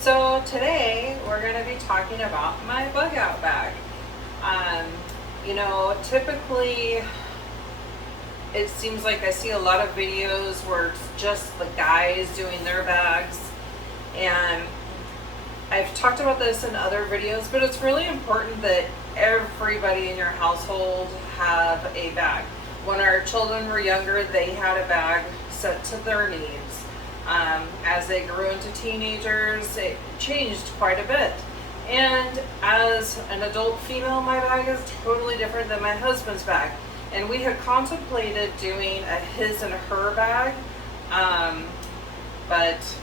So today we're going to be talking about my bug out bag. Typically it seems like I see a lot of videos where it's just the guys doing their bags, and I've talked about this in other videos, but it's really important that everybody in your household have a bag. When our children were younger, they had a bag set to their needs. As they grew into teenagers, it changed quite a bit. And as an adult female, my bag is totally different than my husband's bag. And we had contemplated doing a his and her bag, but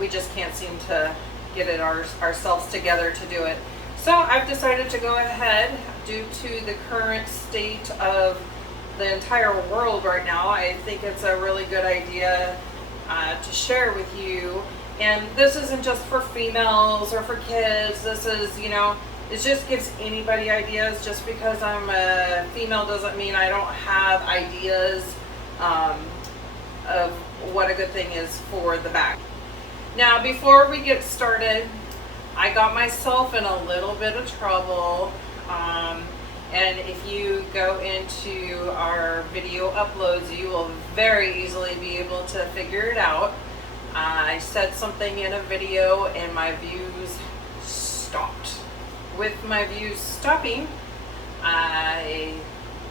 we just can't seem to get it ourselves together to do it. So I've decided to go ahead, due to the current state of the entire world right now. I think it's a really good idea to share with you. And this isn't just for females or for kids. This is, it just gives anybody ideas. Just because I'm a female doesn't mean I don't have ideas of what a good thing is for the bag. Now, before we get started, I got myself in a little bit of trouble. And if you go into our video uploads, you will very easily be able to figure it out. I said something in a video and my views stopped. With my views stopping, I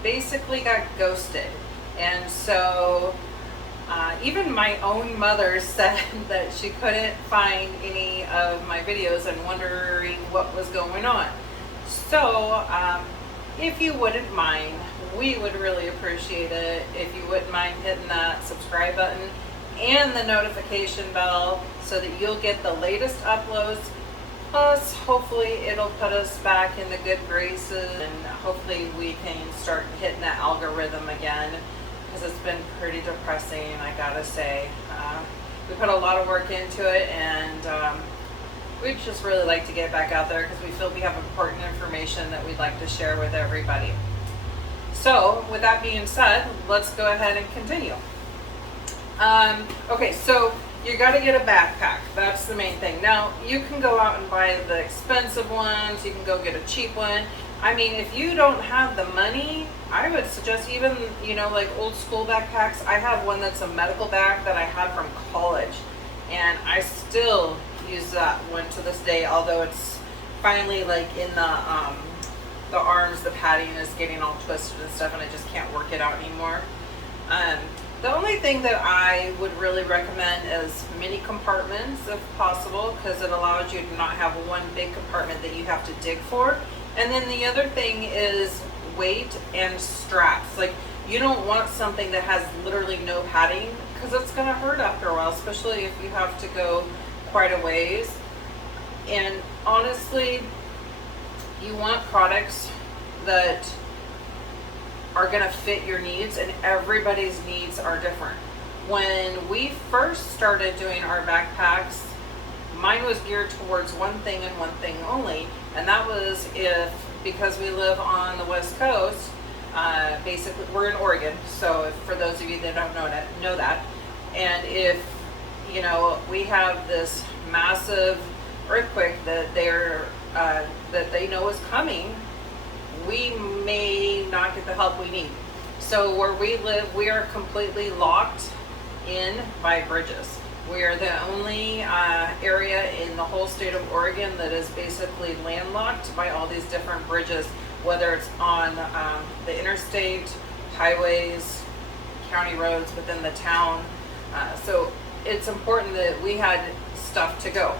basically got ghosted. And so even my own mother said that she couldn't find any of my videos and wondering what was going on. So if you wouldn't mind, we would really appreciate it if you wouldn't mind hitting that subscribe button and the notification bell so that you'll get the latest uploads. Plus, hopefully it'll put us back in the good graces, and hopefully we can start hitting that algorithm again, because it's been pretty depressing, I gotta say. We put a lot of work into it, and we'd just really like to get back out there because we feel we have important information that we'd like to share with everybody. So with that being said, let's go ahead and continue. Okay, so you got to get a backpack. That's the main thing. Now, you can go out and buy the expensive ones. You can go get a cheap one. I mean, if you don't have the money, I would suggest even, like old school backpacks. I have one that's a medical bag that I had from college, and I still use that one to this day, although it's finally like in the arms, the padding is getting all twisted and stuff, and I just can't work it out anymore. The only thing that I would really recommend is mini compartments if possible, because it allows you to not have one big compartment that you have to dig for. And then the other thing is weight and straps. Like, you don't want something that has literally no padding, because it's going to hurt after a while, especially if you have to go quite a ways. And honestly, you want products that are going to fit your needs, and everybody's needs are different. When we first started doing our backpacks, mine was geared towards one thing and one thing only, and that was because we live on the West Coast, basically we're in Oregon, so for those of you that don't know that, and if we have this massive earthquake that they know is coming, we may not get the help we need. So where we live, we are completely locked in by bridges. We are the only area in the whole state of Oregon that is basically landlocked by all these different bridges, whether it's on the interstate, highways, county roads within the town. So it's important that we had stuff to go.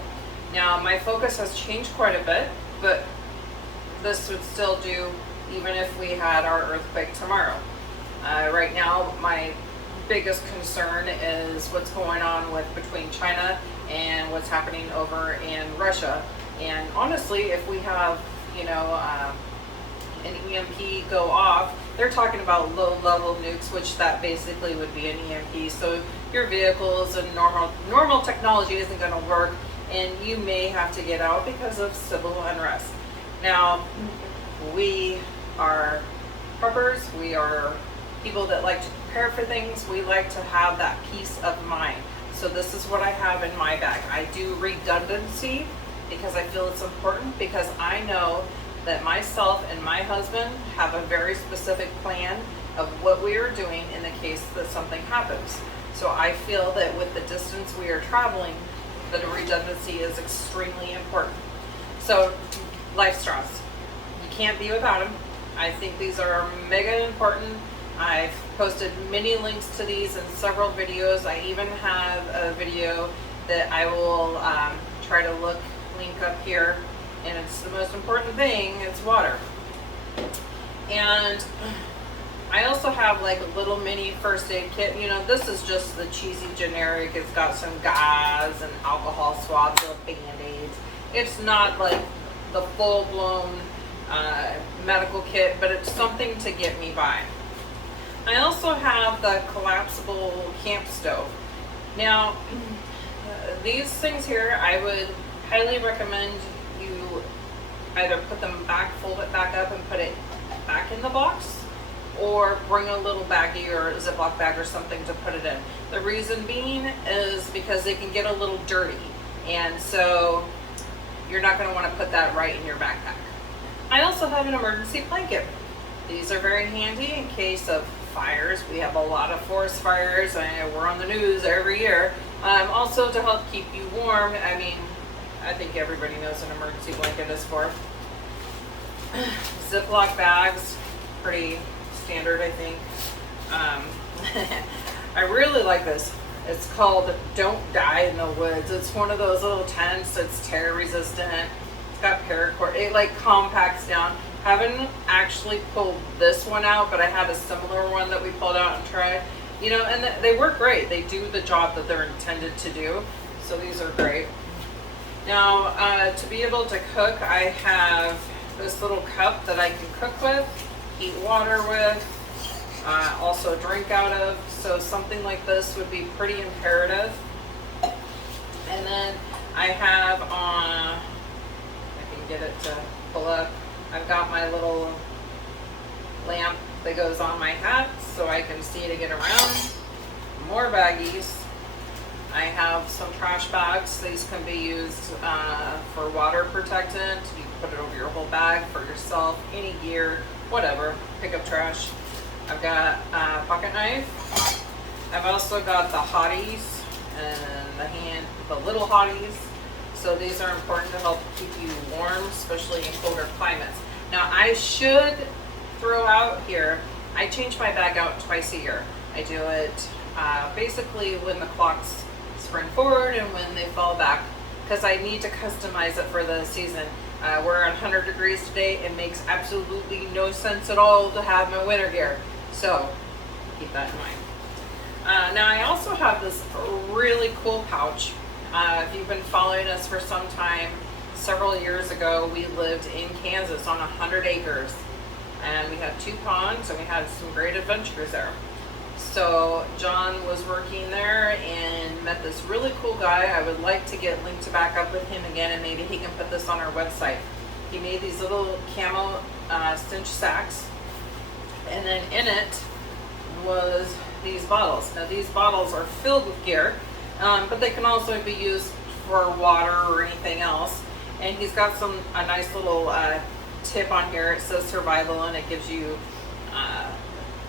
Now, my focus has changed quite a bit, but this would still do even if we had our earthquake tomorrow. Right now, my biggest concern is what's going on between China and what's happening over in Russia. And honestly, if we have, an EMP go off, they're talking about low-level nukes, which that basically would be an EMP. So your vehicles and normal technology isn't going to work, and you may have to get out because of civil unrest. Now, we are preppers. We are people that like to prepare for things. We like to have that peace of mind. So So this is what I have in my bag. I do redundancy because I feel it's important, because I know that myself and my husband have a very specific plan of what we are doing in the case that something happens. So I feel that with the distance we are traveling, that a redundancy is extremely important. So life straws, you can't be without them. I think these are mega important. I've posted many links to these in several videos. I even have a video that I will try to link up here, and it's the most important thing, it's water. And I also have like a little mini first aid kit. You know, this is just the cheesy generic. It's got some gauze and alcohol swabs or band-aids. It's not like the full-blown medical kit, but it's something to get me by. I also have the collapsible camp stove. Now, these things here, I would highly recommend you either put them back, fold it back up and put it back in the box, or bring a little baggie or a Ziploc bag or something to put it in. The reason being is because they can get a little dirty, and so you're not going to want to put that right in your backpack. I also have an emergency blanket. These are very handy in case of fires. We have a lot of forest fires, and we're on the news every year. Also to help keep you warm. I mean, I think everybody knows an emergency blanket is for. Ziploc bags, pretty standard, I think. I really like this. It's called Don't Die in the Woods. It's one of those little tents. It's tear resistant. It's got paracord. It like compacts down. Haven't actually pulled this one out, but I had a similar one that we pulled out and tried. You know, and they work great. They do the job that they're intended to do. So these are great. Now, to be able to cook, I have this little cup that I can cook with, heat water with, also drink out of. So something like this would be pretty imperative. And then I have on, I can get it to pull up, I've got my little lamp that goes on my hat so I can see to get around. More baggies. I have some trash bags. These can be used for water protectant. You can put it over your whole bag for yourself, any gear, whatever. Pick up trash. I've got a pocket knife. I've also got the hotties and the little hotties. So these are important to help keep you warm, especially in colder climates. Now I should throw out here, I change my bag out twice a year. I do it basically when the clocks spring forward and when they fall back, because I need to customize it for the season. We're at 100 degrees today. It makes absolutely no sense at all to have my winter gear. So keep that in mind. Now I also have this really cool pouch. If you've been following us for some time, several years ago we lived in Kansas on 100 acres, and we had 2 ponds, and we had some great adventures there. So John was working there and met this really cool guy. I would like to get linked back up with him again, and maybe he can put this on our website. He made these little camo cinch sacks, and then in it was these bottles. Now these bottles are filled with gear, but they can also be used for water or anything else. And he's got a nice little tip on here. It says survival, and it gives you,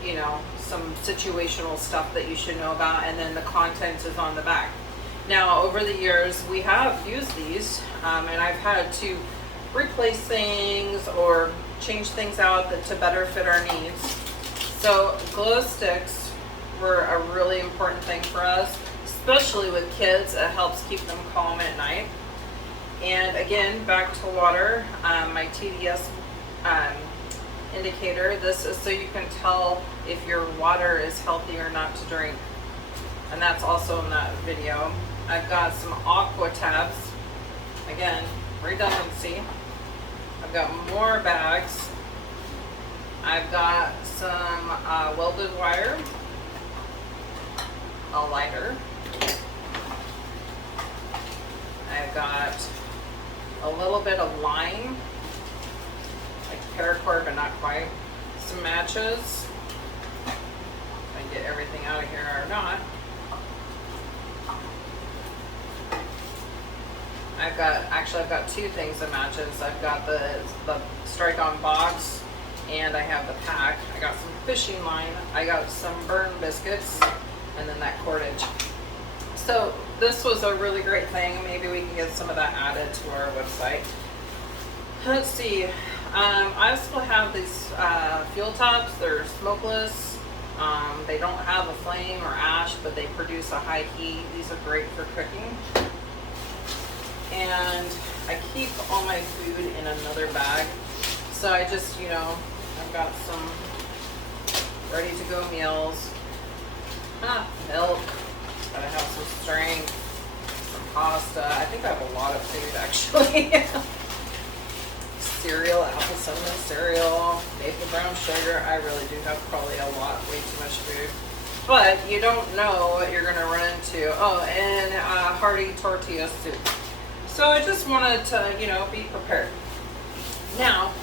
you know, some situational stuff that you should know about, and then the content is on the back. Now, over the years, we have used these, and I've had to replace things or change things out to better fit our needs. So glow sticks were a really important thing for us, especially with kids. It helps keep them calm at night. And again, back to water, my TDS indicator. This is so you can tell if your water is healthy or not to drink. And that's also in that video. I've got some aqua tabs. Again, redundancy. I've got more bags. I've got some welded wire, a lighter. I've got a little bit of line, like paracord, but not quite. Some matches. If I can get everything out of here or not. I've got two things that matches. I've got the strike on box, and I have the pack. I got some fishing line. I got some burn biscuits, and then that cordage. So this was a really great thing. Maybe we can get some of that added to our website. Let's see. I also have these fuel tops. They're smokeless. They don't have a flame or ash, but they produce a high heat. These are great for cooking. And I keep all my food in another bag. So I just, I've got some ready to go meals. Milk. Gotta have some strength. Some pasta. I think I have a lot of food actually. Cereal, Alka-Seltzer cereal, maple brown sugar. I really do have probably way too much food. But you don't know what you're gonna run into. Oh, and hearty tortilla soup. So I just wanted to, be prepared. Now,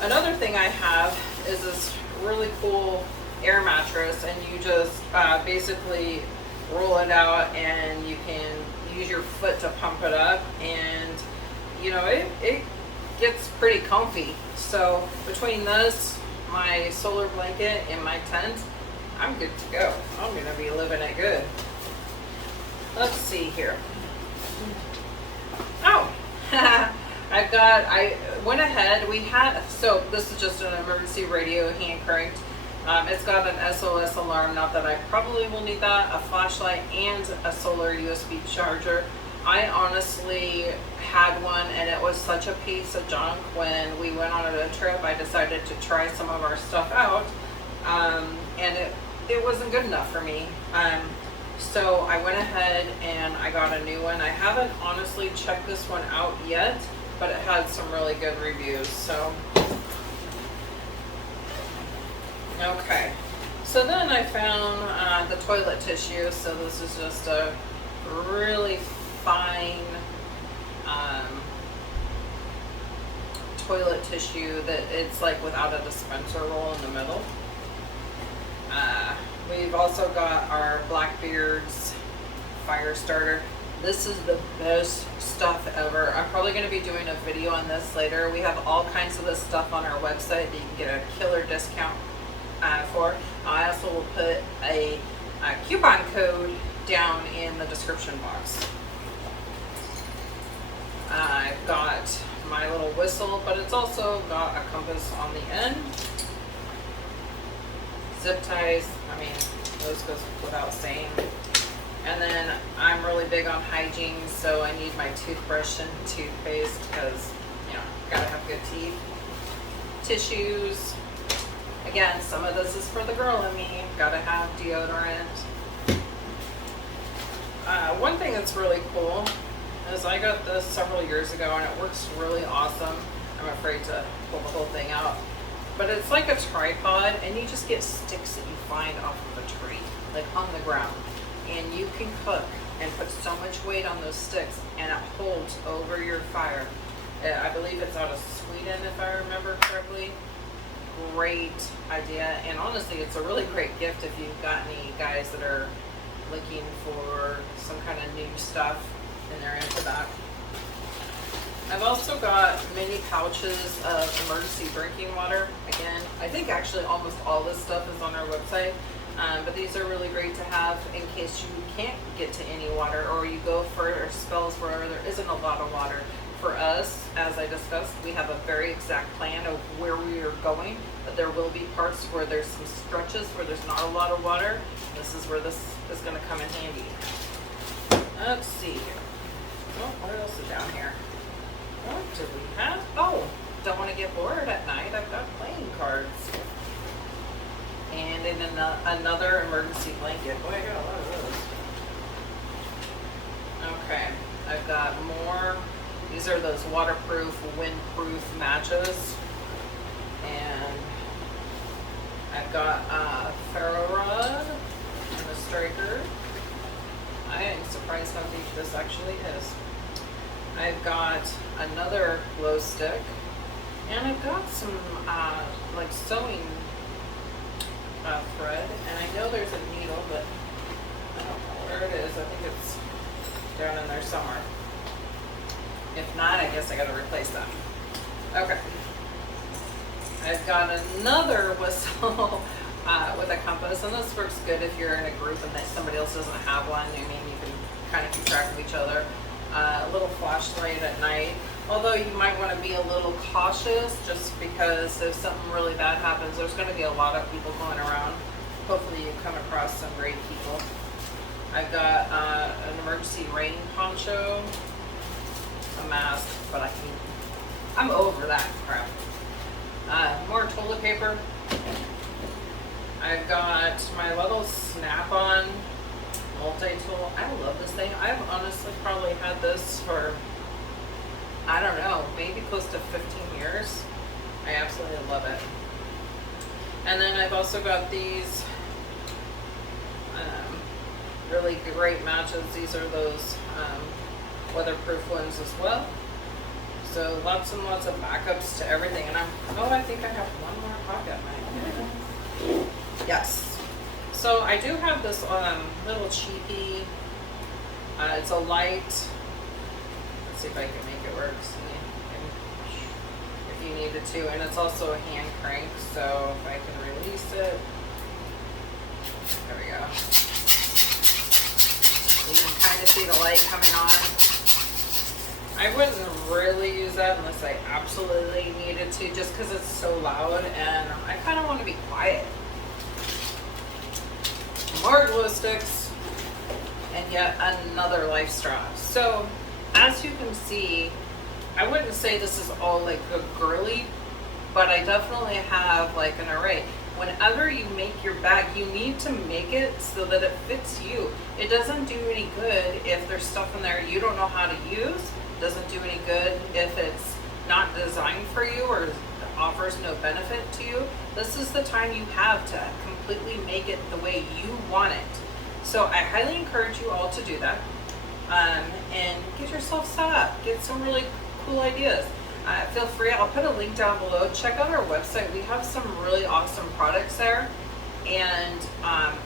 another thing I have is this really cool air mattress, and you just basically roll it out, and you can use your foot to pump it up, and it gets pretty comfy. So between this, my solar blanket, and my tent, I'm good to go. I'm gonna be living it good. Let's see here. Oh, I went ahead, so this is just an emergency radio, hand cranked. It's got an SOS alarm, not that I probably will need that, a flashlight, and a solar USB charger. I honestly had one, and it was such a piece of junk. When we went on a trip, I decided to try some of our stuff out, and it wasn't good enough for me. So I went ahead and I got a new one. I haven't honestly checked this one out yet, but it had some really good reviews. So, okay. So then I found the toilet tissue. So this is just a really fine toilet tissue that it's like without a dispenser roll in the middle. We've also got our Blackbeard's fire starter. This is the best stuff ever. I'm probably going to be doing a video on this later. We have all kinds of this stuff on our website that you can get a killer discount for. I also will put a coupon code down in the description box. I've got my little whistle, but it's also got a compass on the end. Zip ties, I mean, those goes without saying. And then I'm really big on hygiene, so I need my toothbrush and toothpaste because, gotta have good teeth. Tissues. Again, some of this is for the girl in me. Gotta have deodorant. One thing that's really cool is I got this several years ago, and it works really awesome. I'm afraid to pull the whole thing out. But it's like a tripod, and you just get sticks that you find off of a tree, like on the ground. And you can cook and put so much weight on those sticks, and it holds over your fire. I believe it's out of Sweden, if I remember correctly. Great idea. And honestly, it's a really great gift if you've got any guys that are looking for some kind of new stuff and they're into that. I've also got mini pouches of emergency drinking water. Again, I think actually almost all this stuff is on our website, but these are really great to have in case you can't get to any water, or you go for spells where there isn't a lot of water. For us, as I discussed, we have a very exact plan of where we are going, but there will be parts where there's some stretches where there's not a lot of water. This is where this is going to come in handy. Let's see here. Oh, what else is down here? What do we have? Oh, don't want to get bored at night. I've got playing cards. And in another emergency blanket. Boy, I got a lot of those. Okay, I've got more. These are those waterproof, windproof matches. And I've got a ferro rod and a striker. I am surprised how deep this actually is. I've got another glow stick, and I've got some like sewing thread, and I know there's a needle, but I don't know where it is. I think it's down in there somewhere. If not, I guess I gotta replace that. Okay. I've got another whistle with a compass, and this works good if you're in a group and that somebody else doesn't have one. I mean, you can kind of keep track of each other. A little flashlight at night, although you might want to be a little cautious just because if something really bad happens, there's going to be a lot of people going around. Hopefully you come across some great people. I've got an emergency rain poncho, a mask, but I'm over that crap. More toilet paper. I've got my little snap-on multi-tool. I love this thing. I've honestly probably had this for, I don't know, maybe close to 15 years. I absolutely love it. And then I've also got these really great matches. These are those weatherproof ones as well. So lots and lots of backups to everything. And I think I have one more pocket knife. Yes. So I do have this little cheapy, it's a light, let's see if I can make it work, see, if you needed to, and it's also a hand crank, so if I can release it, there we go. You can kind of see the light coming on. I wouldn't really use that unless I absolutely needed to, just because it's so loud and I kind of want to be quiet. More glow sticks, and yet another life straw. So as you can see, I wouldn't say this is all like a girly, but I definitely have like an array. Whenever you make your bag, you need to make it so that it fits you. It doesn't do any good if there's stuff in there you don't know how to use. It doesn't do any good if it's not designed for you or offers no benefit to you. This is the time you have to completely make it the way you want it. So I highly encourage you all to do that, and get yourself set up. Get some really cool ideas. Feel free, I'll put a link down below. Check out our website. We have some really awesome products there, and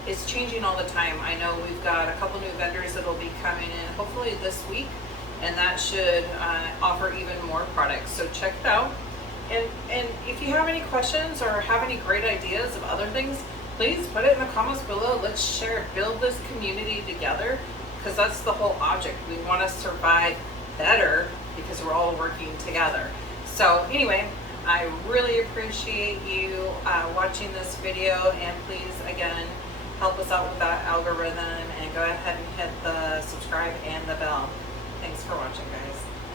it's changing all the time. I know we've got a couple new vendors that will be coming in hopefully this week, and that should offer even more products. So check it out. And if you have any questions or have any great ideas of other things, please put it in the comments below. Let's share, build this community together, because that's the whole object. We want to survive better because we're all working together. So anyway, I really appreciate you watching this video, and please, again, help us out with that algorithm and go ahead and hit the subscribe and the bell. Thanks for watching, guys.